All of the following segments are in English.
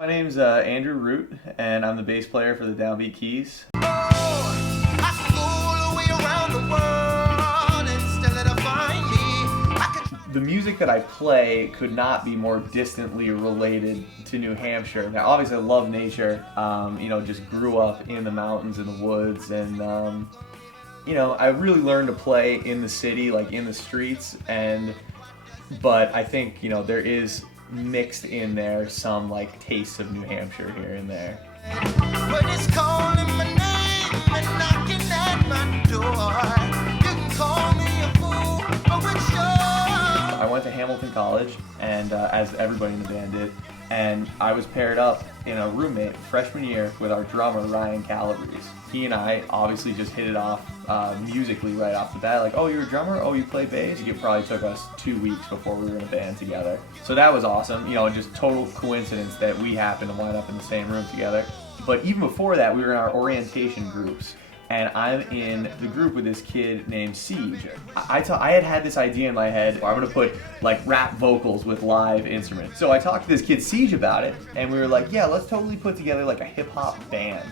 My name's Andrew Root, and I'm the bass player for the DownBeat Keys. The music that I play could not be more distantly related to New Hampshire. Now, obviously, I love nature. Just grew up in the mountains and the woods, and I really learned to play in the city, like in the streets. But I think there is mixed in there some like tastes of New Hampshire here and there. But it's calling my name and knocking at my door. You can call me a fool, but sure. I went to Hamilton College, and as everybody in the band did, and I was paired up in a roommate freshman year with our drummer Ryan Calabrese. He and I obviously just hit it off musically right off the bat. Like, oh, you're a drummer? Oh, you play bass? It probably took us 2 weeks before we were in a band together. So that was awesome. Just total coincidence that we happened to wind up in the same room together. But even before that, we were in our orientation groups. And I'm in the group with this kid named Siege. I had this idea in my head, I'm gonna put like rap vocals with live instruments. So I talked to this kid Siege about it, and we were like, yeah, let's totally put together like a hip hop band.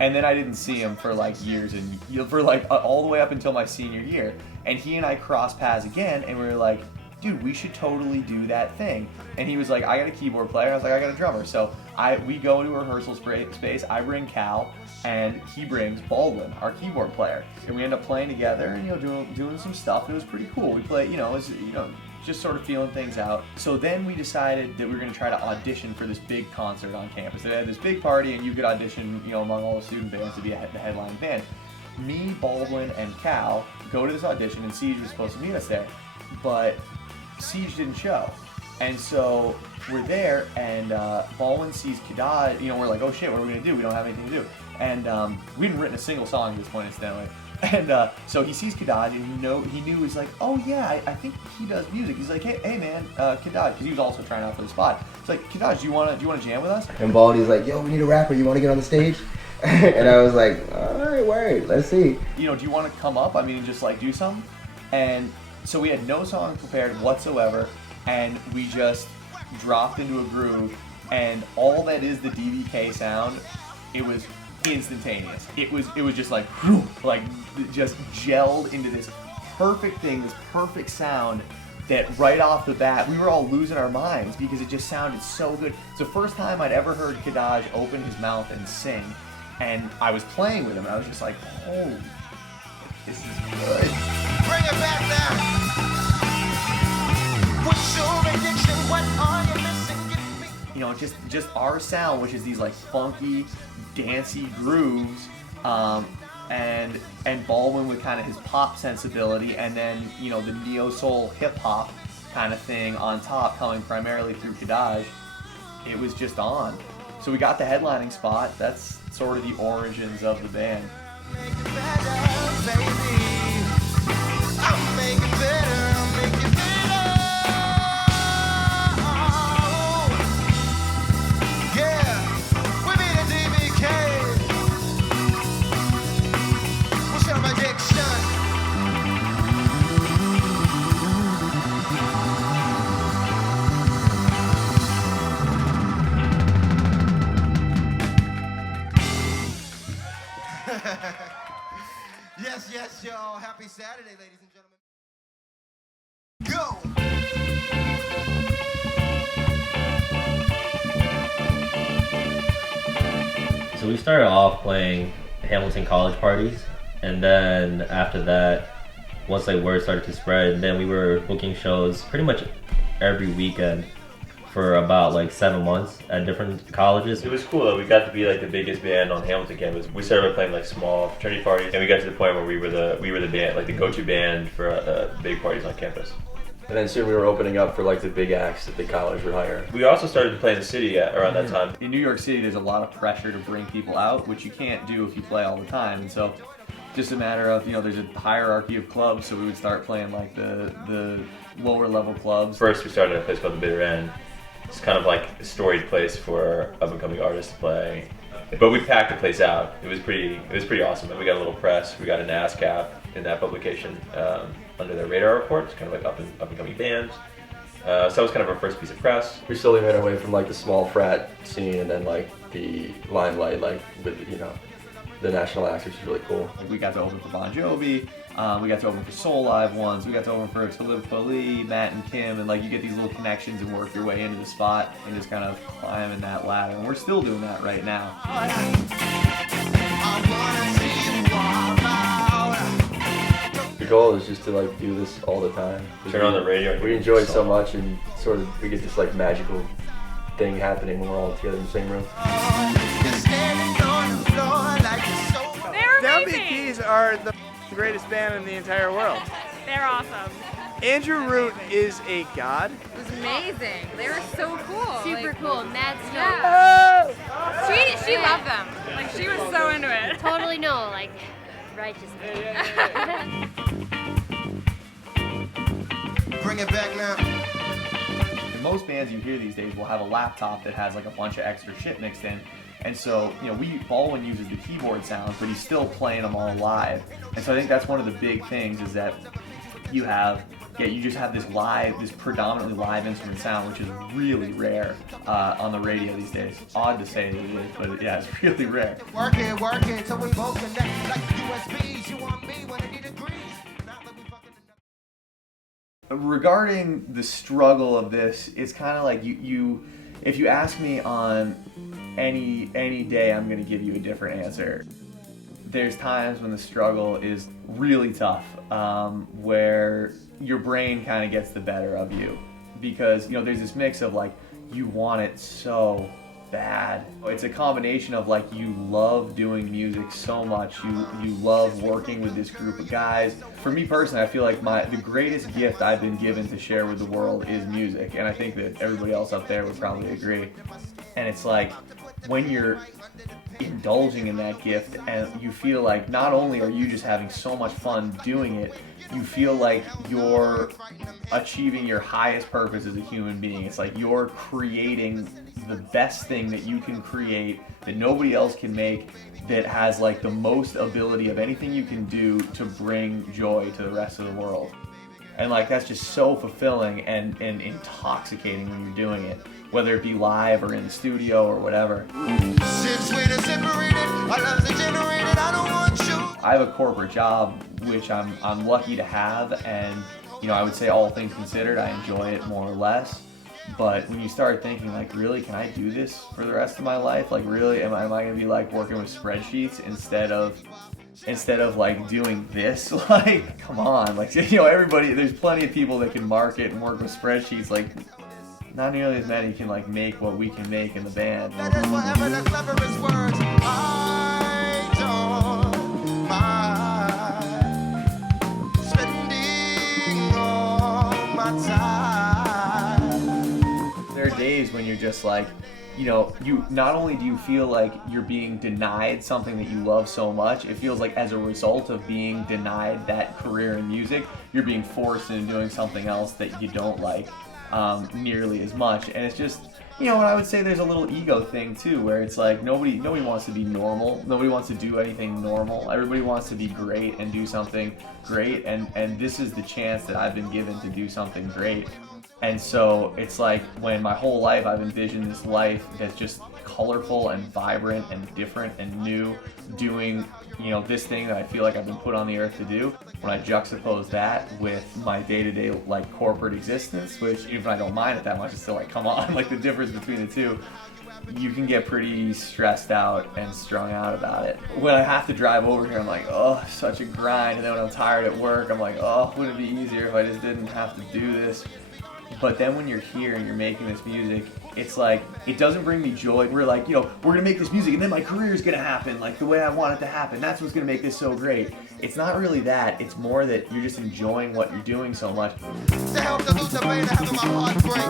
And then I didn't see him for like years and for like all the way up until my senior year. And he and I crossed paths again, and we were like, dude, we should totally do that thing. And he was like, I got a keyboard player. I was like, I got a drummer. So we go into a rehearsal space. I bring Cal, and he brings Baldwin, our keyboard player. And we end up playing together and doing some stuff. It was pretty cool. We play, just sort of feeling things out. So then we decided that we were going to try to audition for this big concert on campus. They had this big party, and you could audition, among all the student bands to be the headline band. Me, Baldwin, and Cal go to this audition, and Siege was supposed to meet us there, but Siege didn't show. And so we're there, and Baldwin sees Kadaj. We're like, oh shit, what are we going to do? We don't have anything to do. And we hadn't written a single song at this point, incidentally. And so he sees Kadaj, and he knew, he's like, oh yeah, I think he does music. He's like, hey man, Kadaj, because he was also trying out for the spot. He's like, Kadaj, do you want to jam with us? And Baldy's like, yo, we need a rapper. You want to get on the stage? And I was like, all right, word, let's see. Do you want to come up? Just like do something? And so we had no song prepared whatsoever, and we just dropped into a groove, and all that is the DBK sound, it was instantaneous. It was just like just gelled into this perfect thing, this perfect sound that right off the bat we were all losing our minds because it just sounded so good. It's the first time I'd ever heard Kadaj open his mouth and sing, and I was playing with him, and I was just like, oh, this is good. Bring it back now. What's your addiction? What are you missing? Give me. Just our sound, which is these like funky, dancey grooves, and Baldwin with kind of his pop sensibility, and then the neo-soul hip-hop kind of thing on top, coming primarily through Kadaj. It was just on. So we got the headlining spot. That's sort of the origins of the band. Make it better, baby. I'll make it better, I'll make it better. Yes, y'all. Happy Saturday, ladies and gentlemen. Go! So we started off playing Hamilton College parties, and then after that, once word started to spread, then we were booking shows pretty much every weekend for about 7 months at different colleges. It was cool though. We got to be the biggest band on Hamilton campus. We started playing small fraternity parties, and we got to the point where we were the band, the go-to band for big parties on campus. And then soon we were opening up for the big acts that the college would hire. We also started to play in the city around that time. In New York City, there's a lot of pressure to bring people out, which you can't do if you play all the time. And so, just a matter of there's a hierarchy of clubs. So we would start playing the lower level clubs. First, we started at a place called the Bitter End. It's kind of a storied place for up-and-coming artists to play. But we packed the place out. It was pretty awesome. And we got a little press. We got an ASCAP in that publication under their radar report. It's kind of up-and-coming bands. So that was kind of our first piece of press. We slowly made our way from like the small frat scene and then like the limelight, like with, you know, the national acts, which is really cool. We got to open for Bon Jovi, we got to open for Soul Live once, we got to open for Talib Kweli, Matt and Kim, and like you get these little connections and work your way into the spot and just kind of climbing that ladder. And we're still doing that right now. The goal is just to like do this all the time. Turn on the radio and We enjoy it so much, and sort of we get this like magical thing happening when we're all together in the same room. DownBeat Keys are the greatest band in the entire world. They're awesome. Andrew Root is a god. It was amazing. They were so cool. Super cool, mad stoked. Yeah. She loved them. Like she was so into it. Totally no, like righteous. Bring it back now. And most bands you hear these days will have a laptop that has like a bunch of extra shit mixed in. And so, you know, Baldwin uses the keyboard sounds, but he's still playing them all live. And so I think that's one of the big things is that you just have this predominantly live instrument sound, which is really rare on the radio these days. Odd to say that it is, but yeah, it's really rare. Work it, so we both connect like USBs. You want me when I need degrees. Not let me fucking Regarding the struggle of this, it's kind of like if you ask me on any day, I'm going to give you a different answer. There's times when the struggle is really tough, where your brain kind of gets the better of you, because you know there's this mix of like you want it so bad. It's a combination of like you love doing music so much, you love working with this group of guys. For me personally, I feel like the greatest gift I've been given to share with the world is music, and I think that everybody else up there would probably agree. And it's like when you're indulging in that gift and you feel like not only are you just having so much fun doing it, you feel like you're achieving your highest purpose as a human being. It's like you're creating the best thing that you can create, that nobody else can make, that has like the most ability of anything you can do to bring joy to the rest of the world. And like that's just so fulfilling and intoxicating when you're doing it, whether it be live or in the studio or whatever. Since we're separated, our loves are generated, I don't want you. I have a corporate job, which I'm lucky to have, and you know I would say all things considered, I enjoy it more or less. But when you start thinking like, really, can I do this for the rest of my life? Like, really, am I gonna be like working with spreadsheets instead of like doing this? Like, come on, like you know, everybody, there's plenty of people that can market and work with spreadsheets. Like, not nearly as many can like make what we can make in the band. That is forever the cleverest words. I don't mind spending all my time. There are days when you're just like, you know, you not only do you feel like you're being denied something that you love so much, it feels like as a result of being denied that career in music, you're being forced into doing something else that you don't like nearly as much. And it's just, you know, and I would say there's a little ego thing too, where it's like nobody wants to be normal. Nobody wants to do anything normal. Everybody wants to be great and do something great. And this is the chance that I've been given to do something great. And so it's like when my whole life I've envisioned this life that's just colorful and vibrant and different and new, doing, you know, this thing that I feel like I've been put on the earth to do. When I juxtapose that with my day-to-day like corporate existence, which even if I don't mind it that much, it's still like, come on, like the difference between the two, you can get pretty stressed out and strung out about it. When I have to drive over here, I'm like, oh, such a grind. And then when I'm tired at work, I'm like, oh, wouldn't it be easier if I just didn't have to do this? But then when you're here and you're making this music, it's like, it doesn't bring me joy. We're like, you know, we're gonna make this music and then my career is gonna happen like the way I want it to happen. That's what's gonna make this so great. It's not really that. It's more that you're just enjoying what you're doing so much. To help the lose the pain of having my heart break.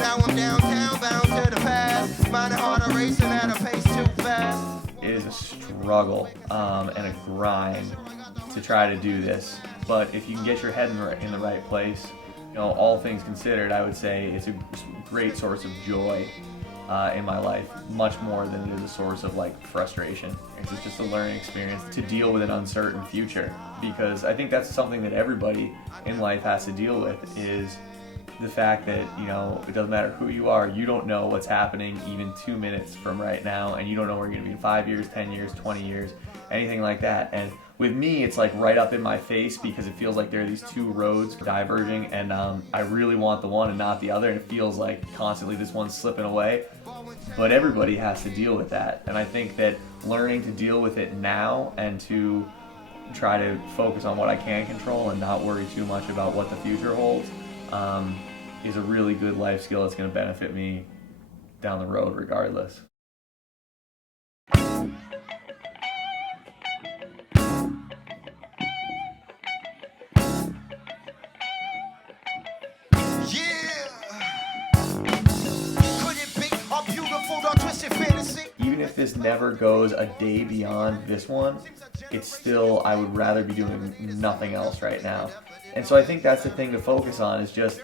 Now I'm downtown, bound to the past. Finding heart racing at a pace too fast. It is a struggle and a grind to try to do this. But if you can get your head in the right place, you know, all things considered, I would say it's a great source of joy in my life, much more than it is a source of like frustration. It's just a learning experience to deal with an uncertain future, because I think that's something that everybody in life has to deal with, is the fact that, you know, it doesn't matter who you are, you don't know what's happening even 2 minutes from right now, and you don't know where you're going to be in 5 years, 10 years, 20 years, anything like that. And with me, it's like right up in my face because it feels like there are these two roads diverging, and I really want the one and not the other, and it feels like constantly this one's slipping away. But everybody has to deal with that, and I think that learning to deal with it now and to try to focus on what I can control and not worry too much about what the future holds is a really good life skill that's going to benefit me down the road regardless. Even if this never goes a day beyond this one, it's still, I would rather be doing nothing else right now. And so I think that's the thing to focus on, is just,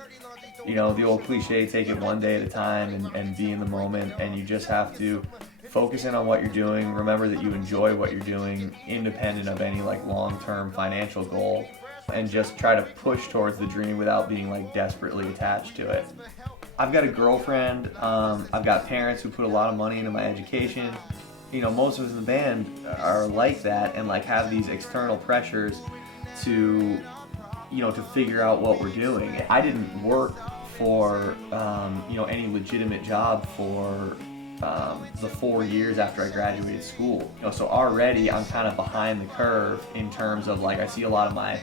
you know, the old cliche, take it one day at a time and be in the moment. And you just have to focus in on what you're doing. Remember that you enjoy what you're doing, independent of any like long-term financial goal, and just try to push towards the dream without being like desperately attached to it. I've got a girlfriend, I've got parents who put a lot of money into my education. You know, most of us in the band are like that and like have these external pressures to, you know, to figure out what we're doing. I didn't work for, you know, any legitimate job for the 4 years after I graduated school. You know, so already I'm kind of behind the curve in terms of like I see a lot of my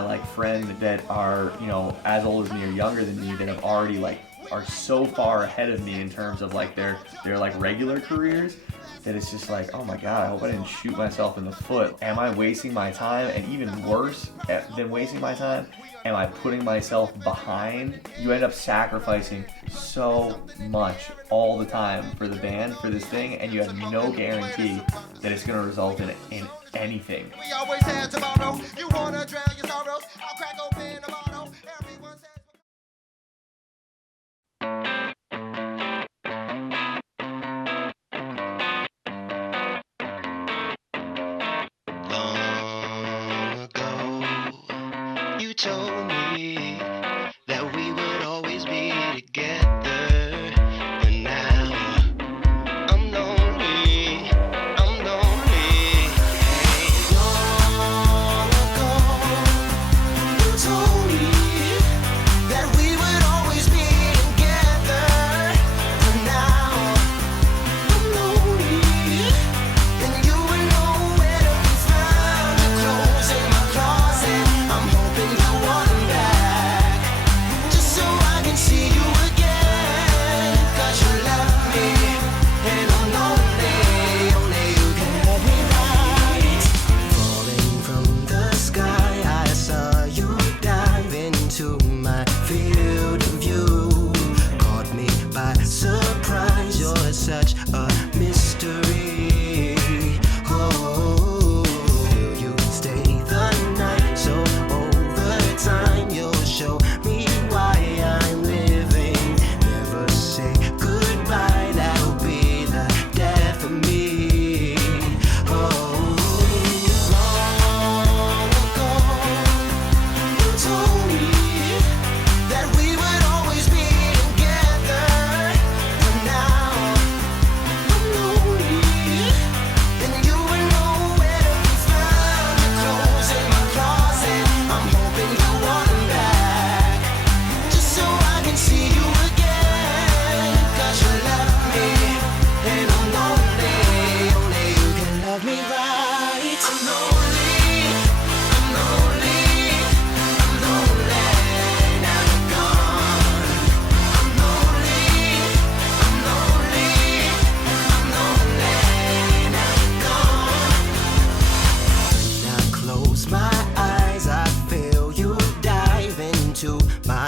like friends that are, you know, as old as me or younger than me that have already like are so far ahead of me in terms of like their like regular careers that it's just like, oh my God, I hope I didn't shoot myself in the foot. Am I wasting my time? And even worse than wasting my time, am I putting myself behind? You end up sacrificing so much all the time for the band, for this thing, and you have no guarantee that it's gonna result in anything. We always have tomorrow. You wanna drown your sorrows. I'll crack open a bottle. Everyone says long ago, you told me that we would always be together, but now I'm lonely. Hey, long ago, you told me that we would always be together, but now I'm lonely, and you were nowhere to be found. Your clothes in my closet, I'm hoping you want them back, just so I can see you again. 'Cause you left me, and I'm lonely. Only you can help me right. Falling from the sky, I saw you dive into my field of view. Caught me by surprise, you're such a mystery. Oh, will you stay the night? So over time you'll show me why I'm living. Never say goodbye, that'll be the death of me. Oh, long ago, you told me that we would always be together, but now I'm lonely, and you were nowhere to be found. Your clothes in my closet, I'm hoping you want them back, just so I can see you again. 'Cause you left me, and I'm lonely. Only you can love me right. I'm lonely, I'm lonely, I'm lonely. Now you're gone. I'm lonely, I'm lonely, I'm lonely. Now you're gone. When I close my eyes, I feel you dive into my